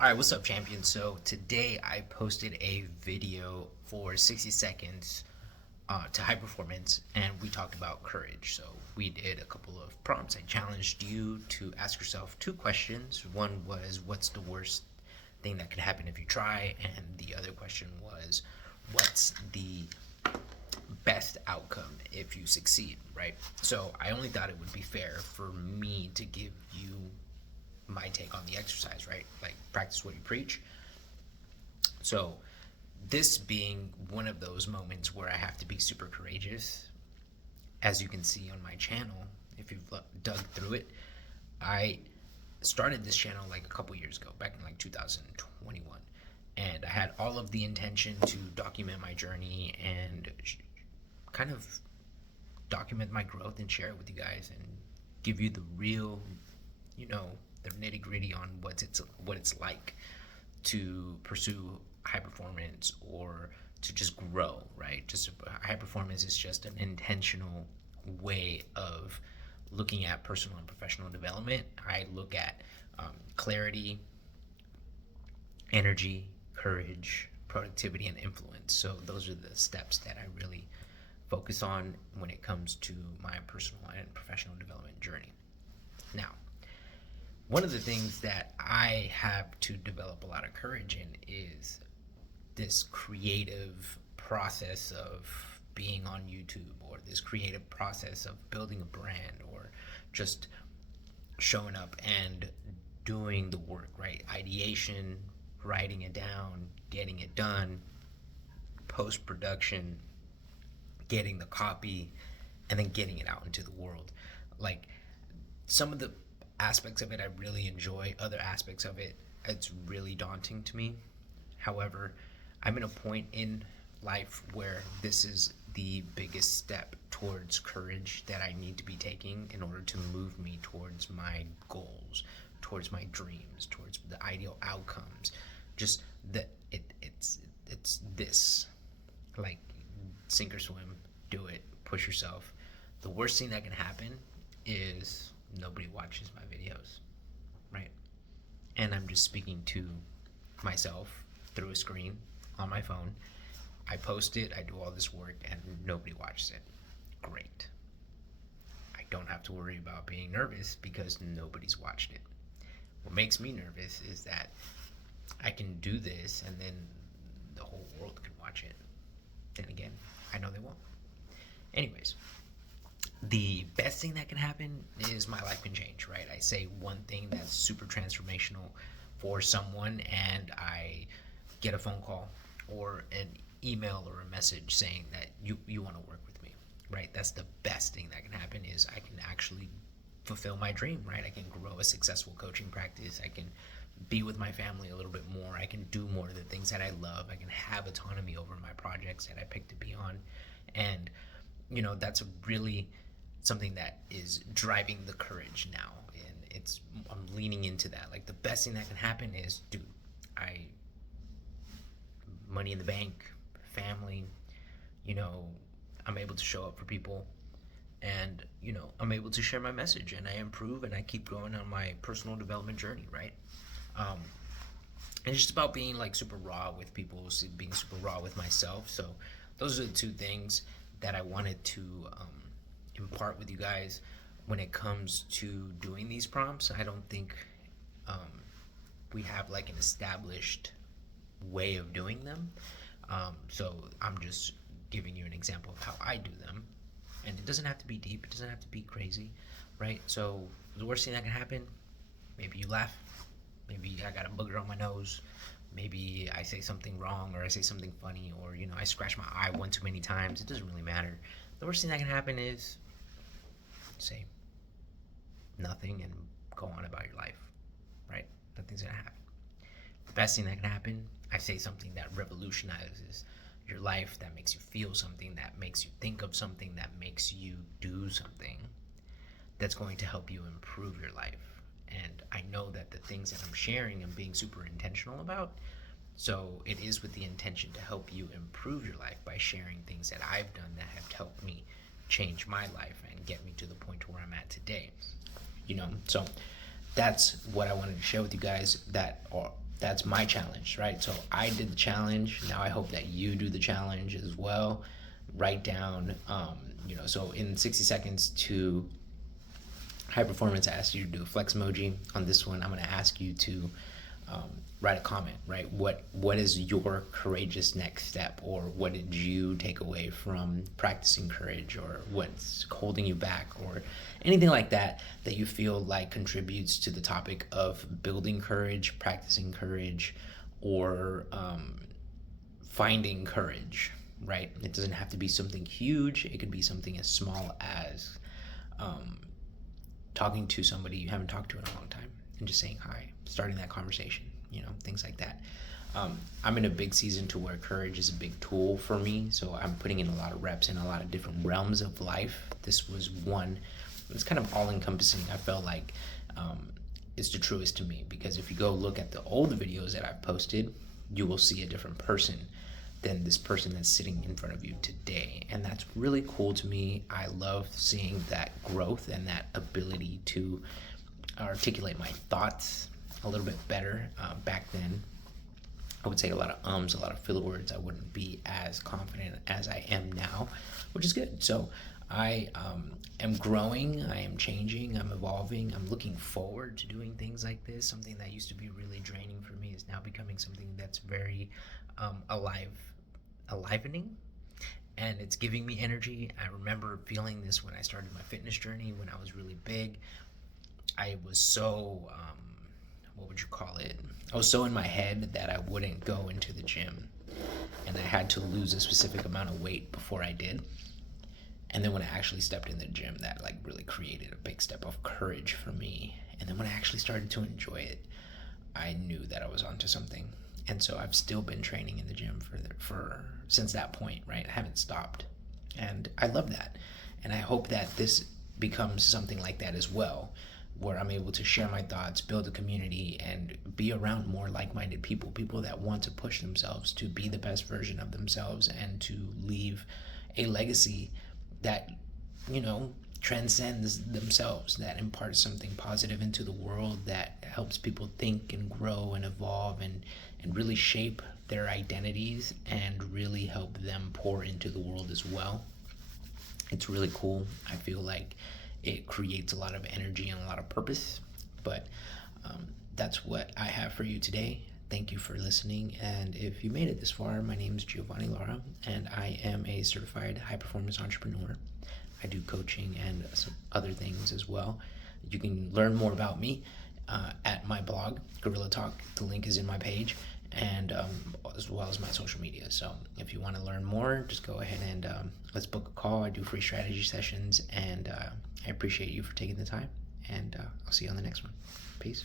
All right, what's up, champions? So today I posted a video for 60 seconds to high performance, and we talked about courage. So we did a couple of prompts. I challenged you to ask yourself two questions. One was, what's the worst thing that could happen if you try? And the other question was, what's the best outcome if you succeed, right? So I only thought it would be fair for me to give you my take on the exercise, right? Like, practice what you preach. So this being one of those moments where I have to be super courageous. As you can see on my channel, if you've dug through it, I started this channel like a couple years ago, back in like 2021. And I had all of the intention to document my journey and kind of document my growth and share it with you guys and give you the real, you know, the nitty gritty on what it's like to pursue high performance or to just grow, right? Just high performance is just an intentional way of looking at personal and professional development. I look at clarity, energy, courage, productivity, and influence. So those are the steps that I really focus on when it comes to my personal and professional development journey. Now, one of the things that I have to develop a lot of courage in is this creative process of being on YouTube, or this creative process of building a brand, or just showing up and doing the work, right? Ideation, writing it down, getting it done, post production, getting the copy, and then getting it out into the world. Like, some of the aspects of it I really enjoy, other aspects of it, it's really daunting to me. However, I'm in a point in life where this is the biggest step towards courage that I need to be taking in order to move me towards my goals, towards my dreams, towards the ideal outcomes. Just that it's this, like, sink or swim, do it, push yourself. The worst thing that can happen is nobody watches my videos, right? And I'm just speaking to myself through a screen on my phone. I post it, I do all this work, and nobody watches it. Great. I don't have to worry about being nervous because nobody's watched it. What makes me nervous is that I can do this and then the whole world can watch it. Then again, I know they won't. Anyways, the best thing that can happen is my life can change, right? I say one thing that's super transformational for someone, and I get a phone call or an email or a message saying that you want to work with me, right? That's the best thing that can happen, is I can actually fulfill my dream, right? I can grow a successful coaching practice. I can be with my family a little bit more. I can do more of the things that I love. I can have autonomy over my projects that I pick to be on. And, you know, that's really something that is driving the courage now. And I'm leaning into that. Like, the best thing that can happen is, dude, money in the bank, family, you know, I'm able to show up for people, and, you know, I'm able to share my message, and I improve, and I keep going on my personal development journey, right? And it's just about being like super raw with people, being super raw with myself. So those are the two things that I wanted to impart with you guys when it comes to doing these prompts. I don't think we have like an established way of doing them. So I'm just giving you an example of how I do them. And it doesn't have to be deep, it doesn't have to be crazy, right? So the worst thing that can happen, maybe you laugh, maybe I got a booger on my nose, maybe I say something wrong, or I say something funny, or, you know, I scratch my eye one too many times. It doesn't really matter. The worst thing that can happen is say nothing and go on about your life, right? Nothing's gonna happen. The best thing that can happen, I say something that revolutionizes your life, that makes you feel something, that makes you think of something, that makes you do something that's going to help you improve your life. And I know that the things that I'm sharing, I'm being super intentional about. So it is with the intention to help you improve your life by sharing things that I've done that have helped me change my life and get me to the point where I'm at today. You know, so that's what I wanted to share with you guys, that that's my challenge, right? So I did the challenge. Now I hope that you do the challenge as well. Write down, so in 60 seconds to high performance, I asked you to do a flex emoji. On this one, I'm going to ask you to write a comment, right? What is your courageous next step, or what did you take away from practicing courage, or what's holding you back, or anything like that that you feel like contributes to the topic of building courage, practicing courage, or finding courage, right? It doesn't have to be something huge. It could be something as small as talking to somebody you haven't talked to in a long time and just saying hi, starting that conversation, things like that. I'm in a big season to where courage is a big tool for me, so I'm putting in a lot of reps in a lot of different realms of life. This was one. It's kind of all-encompassing. I felt like it's the truest to me, because if you go look at the old videos that I've posted, you will see a different person than this person that's sitting in front of you today. And that's really cool to me. I love seeing that growth and that ability to articulate my thoughts a little bit better. Back then, I would say a lot of a lot of filler words. I wouldn't be as confident as I am now, which is good. So I am growing, I am changing, I'm evolving, I'm looking forward to doing things like this. Something that used to be really draining for me is now becoming something that's very enlivening, and it's giving me energy. I remember feeling this when I started my fitness journey, when I was really big. I was so, what would you call it? I was so in my head that I wouldn't go into the gym, and I had to lose a specific amount of weight before I did. And then when I actually stepped in the gym, that like really created a big step of courage for me. And then when I actually started to enjoy it, I knew that I was onto something. And so I've still been training in the gym for since that point, right? I haven't stopped. And I love that. And I hope that this becomes something like that as well, where I'm able to share my thoughts, build a community, and be around more like-minded people that want to push themselves to be the best version of themselves and to leave a legacy that, transcends themselves, that imparts something positive into the world, that helps people think and grow and evolve and really shape their identities and really help them pour into the world as well. It's really cool. I feel like it creates a lot of energy and a lot of purpose. But that's what I have for you today. Thank you for listening. And if you made it this far, my name is Giovanni Lara, and I am a certified high-performance entrepreneur. I do coaching and some other things as well. You can learn more about me at my blog, Gorilla Talk. The link is in my page, and as well as my social media. So if you want to learn more, just go ahead and let's book a call. I do free strategy sessions, and I appreciate you for taking the time, and I'll see you on the next one. Peace.